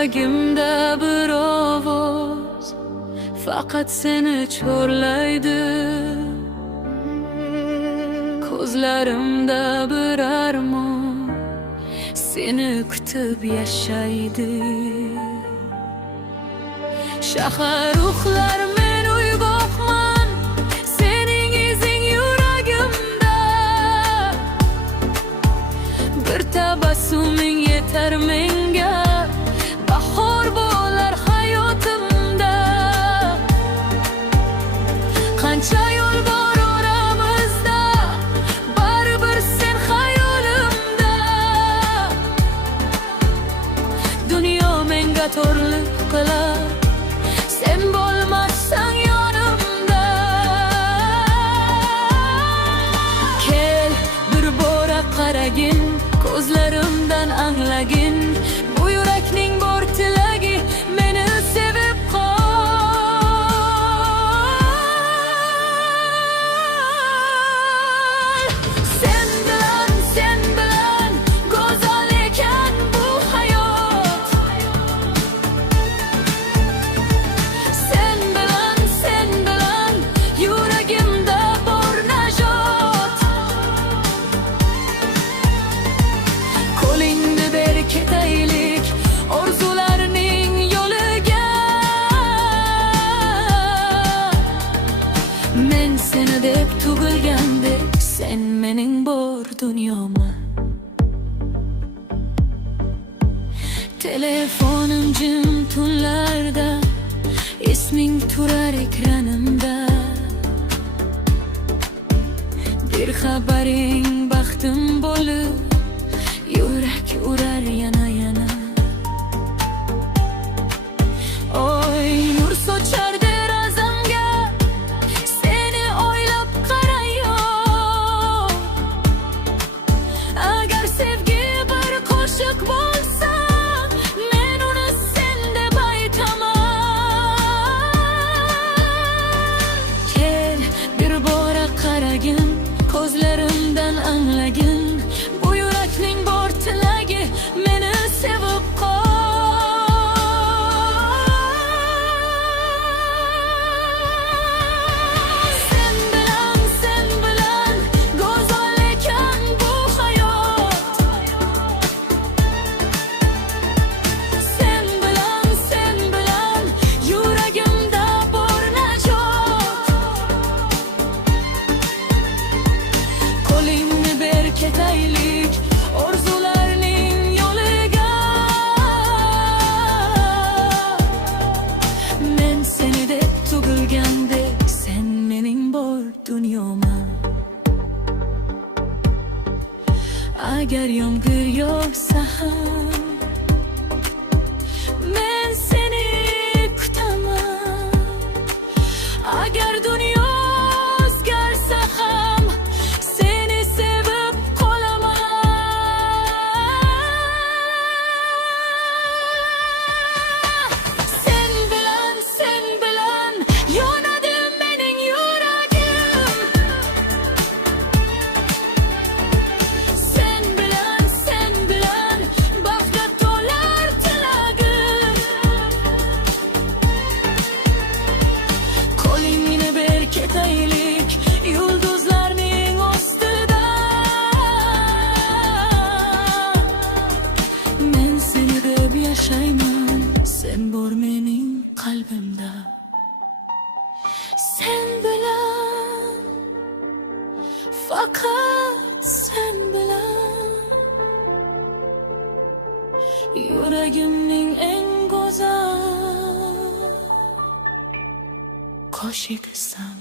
Yuragimda bir ovoz faqat seni chorlaydi. Ko'zlarimda bir armon seni kutib yashaydi. Shahar uxlar men uyg'oqman, sening izing yuragimda. Bir tabassuming yetar menga, bahor bo'lar hayotimda. Qancha yo'l bor oramizda, baribir sen xayolimda. Dunyo menga torlik qilar, sen bo'lmasang yonimda. Kel bir bora qaragin, ko'zlarimdan anglagin. Bu yurakning bor tilagi, meni sevib qol. Sen bilan go'zal ekan bu hayot. Sen bilan yuragimda bor najot. Qo'lingni ber ketaylik orzularning yo'liga. Men seni deb tug'ilgandek, sen mening bor dunyoman. Telefonim jim tunlarda, isming turar ekranimda. Bir xabaring baxtim bo'lib, yurak urar yana. Oy nur sochar derazamga, seni o'ylab qarayor. Agar sevgi bir qo'shiq bo'lsa, men uni sen deb aytaman. Kel bir bora qaragin, ko'zlarimdan anglagin. Bu yurakning bor tilagi, meni sevib qol. Sen bilan go'zal ekan bu hayot. Sen bilan yuragimda bor najot. Qo'lingni ber ketaylik orzularning yo'liga. Men seni deb tug'ilgandek, sen mening bor dunyoman. Agar yomg'ir yog'sa ham, men seni kutaman. Agar dunyo o'zgarsa ham, seni sevib qolaman. Sen bilan yonadi mening yuragim. Sen bilan baxtga to'lar tilagim. Qo'lingni ber ketaylik yulduzlarning ostida. Men seni deb yashayman, sen bor mening qalbimda. Sen bilan, faqat sen bilan, yuragimning eng go'zal qo'shig'isan.